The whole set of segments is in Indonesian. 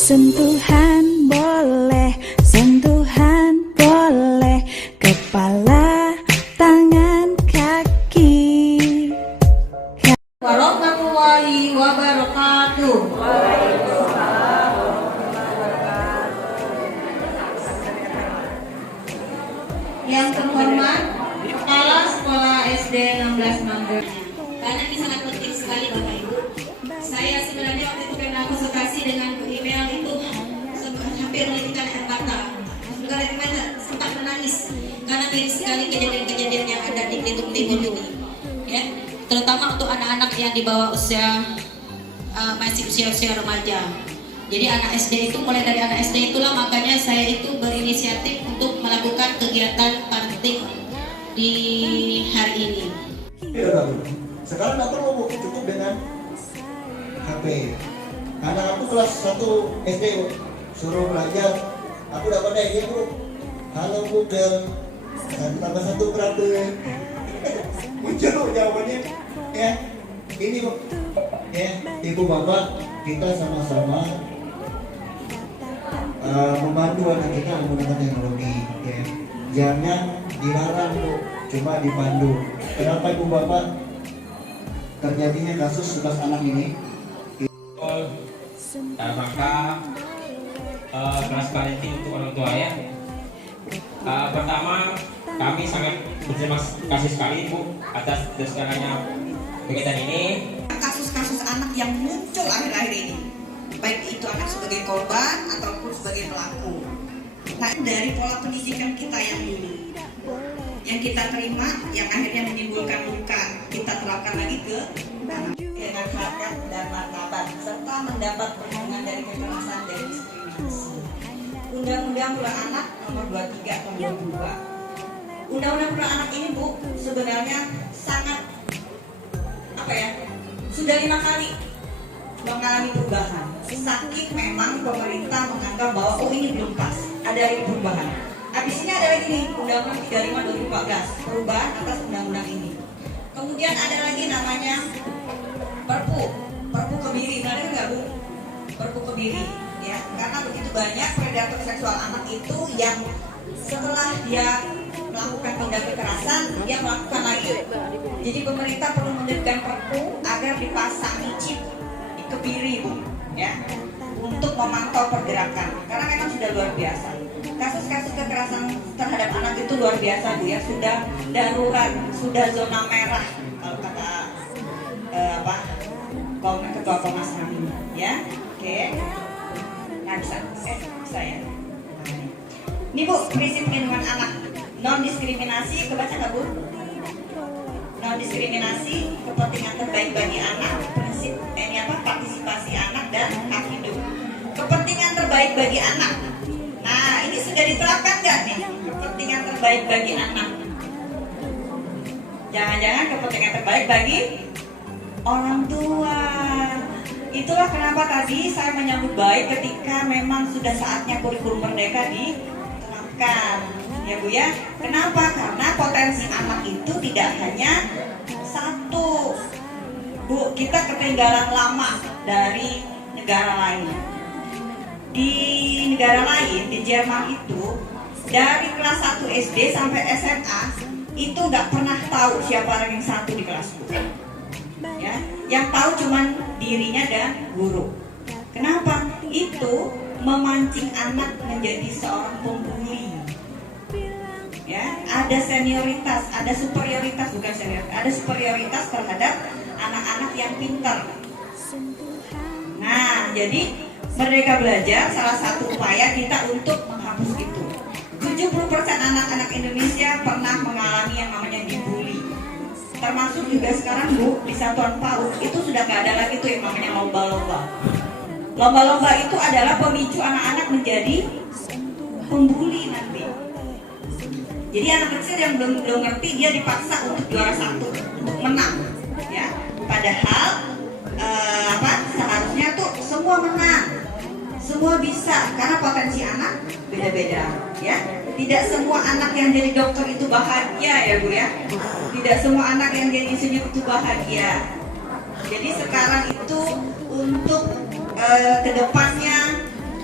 Sentuhan boleh, sentuhan boleh, kepala, tangan, kaki. Warahmatullahi wabarakatuh. Yang terhormat Kepala Sekolah SD 16 Manggar. Karena ini sangat penting sekali Bapak Ibu. Saya sebenarnya waktu itu karena konsultasi dengan email itu hampir menitikkan air mata. Bukan air mata, sempat menangis karena banyak sekali kejadian-kejadian yang ada di Belitung Timur ini. Ya, terutama untuk anak-anak yang di bawah usia masih usia remaja. Jadi anak SD itu, mulai dari anak SD itulah makanya saya itu berinisiatif untuk melakukan kegiatan parenting di hari ini. Sekarang aku mau cukup dengan HP. Karena aku kelas 1 SD suruh belajar, aku dapat idea Bu. Halo Google, 1+1 berapa? Muncul jawabannya. Ya, ini Bu. Ya, Ibu Bapak, kita sama-sama membantu anak kita menggunakan teknologi. Ya. Jangan dilarang Bu, cuma dipandu. Kenapa Ibu Bapak terjadinya kasus 11 anak ini? Dalam rangka kelas parenting untuk orang tua ya. Pertama, kami sangat berterima kasih sekali Bu atas diselenggarakannya kegiatan ini. Kasus-kasus anak yang muncul akhir-akhir ini, baik itu anak sebagai korban ataupun sebagai pelaku. Nah, dari pola pendidikan kita yang dulu, yang kita terima, yang akhirnya menimbulkan luka, kita terapkan lagi ke anak dengan harkat dan martabat, serta mendapat perlindungan dari kekerasan dan diskriminasi. Undang-Undang Perlindungan Anak Nomor 23 Tahun 2002. Undang-Undang Perlindungan Anak ini Bu sebenarnya sangat sudah 5 kali mengalami perubahan. Saking memang pemerintah menganggap bahwa ini belum pas, ada lagi perubahan. Habis ini ada lagi nih Undang-Undang 35 2014 perubahan atas undang-undang ini. Kemudian ada lagi namanya Perpu Kebiri, ada nggak Bu? Perpu Kebiri, ya, karena begitu banyak predator seksual anak itu yang setelah dia melakukan tindak kekerasan, dia melakukan lagi. Jadi pemerintah perlu menerbitkan perpu agar dipasangi chip di kebiri Bu, ya, untuk memantau pergerakan. Karena memang sudah luar biasa. Kasus-kasus kekerasan terhadap anak itu luar biasa Bu, ya, sudah darurat, sudah zona merah kalau kata Ketua Komnas HAM ini, ya. Oke. Nah, bisa ya. Ini Bu, prinsip perlindungan anak, non diskriminasi, kebaca nggak Bu? Non diskriminasi, kepentingan terbaik bagi anak, prinsip partisipasi anak dan hak hidup. Kepentingan terbaik bagi anak. Nah, ini sudah diterapkan nggak nih? Kepentingan terbaik bagi anak. Jangan-jangan kepentingan terbaik bagi orang tua. Itulah kenapa tadi saya menyambut baik ketika memang sudah saatnya kurikulum merdeka diterapkan, ya Bu ya. Kenapa? Karena potensi anak itu tidak hanya satu Bu, kita ketinggalan lama dari negara lain. Di negara lain, di Jerman itu dari kelas 1 SD sampai SMA itu nggak pernah tahu siapa ranking 1 di kelasku, ya. Yang tahu cuman dirinya dan guru. Kenapa? Itu memancing anak menjadi seorang pembuli. Ya, ada senioritas, ada superioritas, bukan senioritas, ada superioritas terhadap anak-anak yang pintar. Nah, jadi Merdeka Belajar salah satu upaya kita untuk menghapus itu. 70% anak-anak Indonesia pernah mengalami yang namanya dibully. Termasuk juga sekarang Bu, di satuan PAUD itu sudah gak ada lagi tuh yang namanya lomba-lomba. Lomba-lomba itu adalah pemicu anak-anak menjadi pembuli nanti. Jadi anak kecil yang belum ngerti dia dipaksa untuk juara 1, untuk menang, ya. Padahal seharusnya tuh semua menang, semua bisa, karena potensi anak beda-beda, ya. Tidak semua anak yang jadi dokter itu bahagia, ya Bu ya. Tidak semua anak yang jadi insinyur itu bahagia. Jadi sekarang itu untuk kedepannya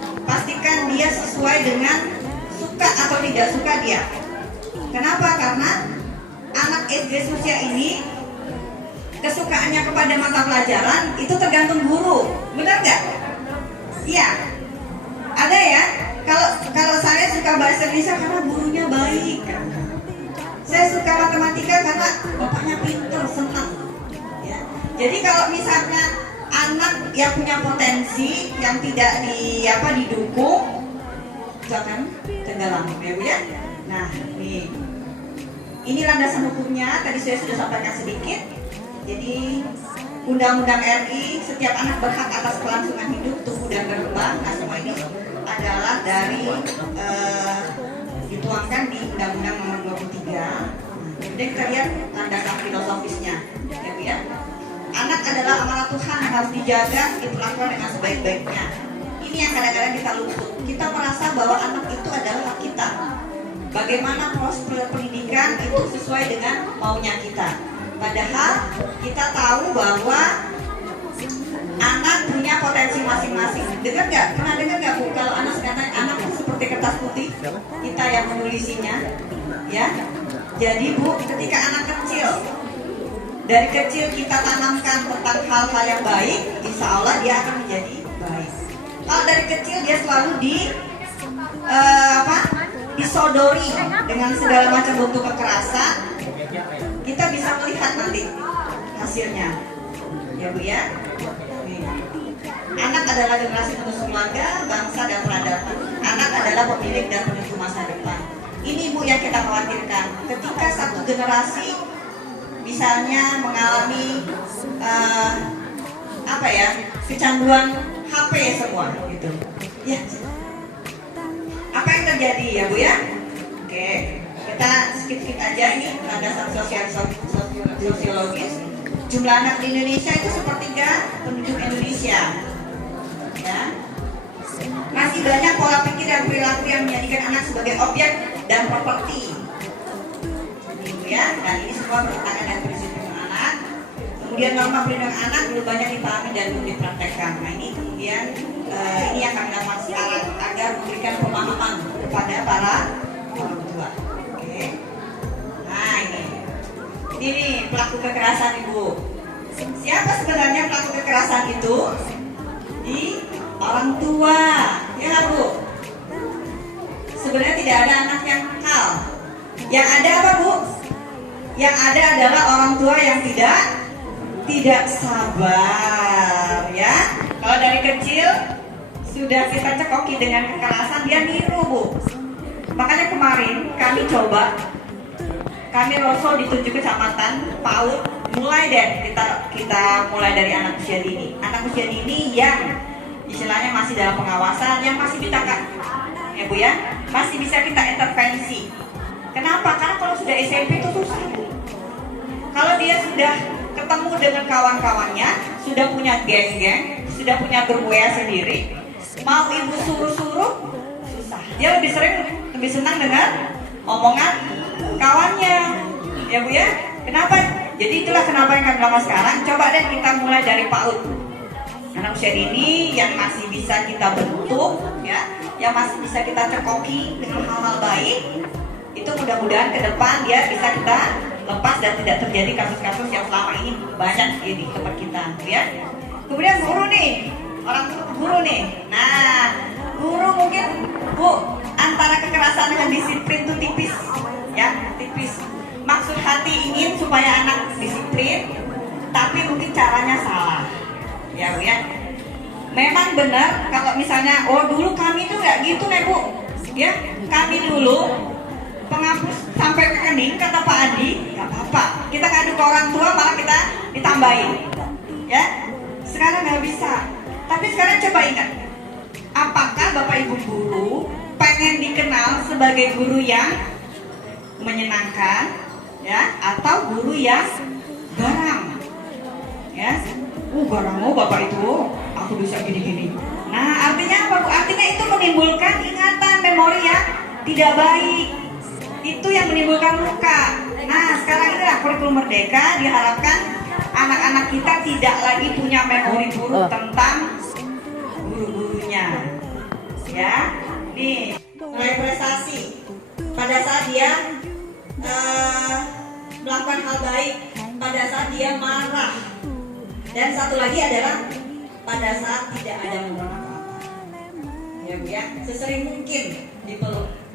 dia sesuai dengan suka atau tidak suka dia. Kenapa? Karena anak SD usia ini kesukaannya kepada mata pelajaran itu tergantung guru, benar nggak? Iya, ada ya. Kalau saya suka bahasa Indonesia karena gurunya baik. Saya suka matematika karena bapaknya pintar, senang. Ya. Jadi kalau misalnya anak yang punya potensi yang tidak didukung, jangan tenggelam, ya Bu ya. Nah, ini landasan hukumnya. Tadi saya sudah sampaikan sedikit. Jadi Undang-Undang RI, setiap anak berhak atas kelangsungan hidup, tumbuh dan berkembang. Nah, semua ini adalah dari dituangkan di Undang-Undang Nomor 23. Kemudian kita lihat landasan filosofisnya, ya Bu ya. Anak adalah amanat Tuhan yang harus dijaga, diperlakukan dengan sebaik-baiknya. Ini yang kadang-kadang kita luput. Kita merasa bahwa anak itu adalah hak kita. Bagaimana proses pendidikan itu sesuai dengan maunya kita. Padahal kita tahu bahwa anak punya potensi masing-masing. Dengar nggak? Pernah dengar nggak Bu? Kalau anak sekarang anak itu seperti kertas putih, kita yang menulisinya, ya. Jadi Bu, ketika anak kecil, dari kecil kita tanamkan tentang hal-hal yang baik, insya Allah dia akan menjadi baik. Kalau dari kecil dia selalu disodori dengan segala macam bentuk kekerasan, kita bisa melihat nanti hasilnya, ya Bu ya. Anak adalah generasi penerus keluarga, bangsa dan peradaban. Anak adalah pemilik dan penentu masa depan. Ini Bu yang kita khawatirkan. Ketika satu generasi misalnya mengalami kecanduan HP semua gitu, ya. Apa yang terjadi ya Bu ya? Oke, kita skip aja ini landasan sosiologis. Jumlah anak di Indonesia itu sepertiga penduduk Indonesia. Ya. Masih banyak pola pikir dan perilaku yang menjadikan anak sebagai objek dan properti. Gitu ya. Dan ini semua bertentangan dengan prinsip perlindungan anak. Kemudian norma perlindungan anak belum banyak dipahami dan belum dipraktekkan. Nah ini kemudian ini yang kami lakukan sekarang agar memberikan pemahaman kepada para orang tua. Oke. Nah ini pelaku kekerasan Ibu. Siapa sebenarnya pelaku kekerasan itu? Di orang tua, ya Bu. Sebenarnya tidak ada anak yang nakal. Yang ada apa Bu? Yang ada adalah orang tua yang tidak sabar, ya. Kalau dari kecil sudah kita cekoki dengan kekerasan, dia niru Bu. Makanya kemarin kami Roso di 7 kecamatan PAUD mulai deh kita mulai dari anak usia dini. Anak usia dini yang istilahnya masih dalam pengawasan, yang masih bisa ya Bu ya, masih bisa kita intervensi. Kenapa? Karena kalau sudah SMP itu susah Bu. Kalau dia sudah ketemu dengan kawan-kawannya, sudah punya geng-geng, sudah punya berbuaya sendiri, mau ibu suruh-suruh susah. Dia lebih senang dengan omongan kawannya, ya Bu ya. Kenapa? Jadi itulah kenapa yang kami lakukan sekarang. Coba deh kita mulai dari PAUD. Anak usia dini yang masih bisa kita bentuk, ya, yang masih bisa kita cekoki dengan hal-hal baik. Itu mudah-mudahan ke depan dia bisa kita lepas dan tidak terjadi kasus-kasus yang selama ini banyak di tempat kita, ya. Kemudian guru nih, orang guru nih. Nah, guru mungkin Bu antara kekerasan dengan disiplin itu tipis, ya, tipis. Maksud hati ingin supaya anak disiplin, tapi mungkin caranya salah, ya Bu ya. Memang benar kalau misalnya, oh dulu kami tuh nggak gitu nih Bu, ya. Kami dulu penghapus sampai ke kening kata Pak Adi, nggak apa-apa. Kita ngadu ke orang tua malah kita ditambahin, ya. Sekarang nggak bisa. Tapi sekarang coba ingat, apakah Bapak Ibu guru pengen dikenal sebagai guru yang menyenangkan, ya, atau guru yang garang, ya? Garang Bapak itu, aku bisa gini-gini. Nah, artinya apa Bu? Artinya itu menimbulkan ingatan memori yang tidak baik. Itu yang menimbulkan luka. Nah, sekarang inilah kurikulum merdeka diharapkan anak-anak kita tidak lagi punya memori buruk tentang guru-gurunya, ya. Ini meraih prestasi pada saat dia melakukan hal baik, pada saat dia marah, dan satu lagi adalah pada saat tidak ada momen apa-apa. Ya Bu ya, sesering mungkin dipeluk.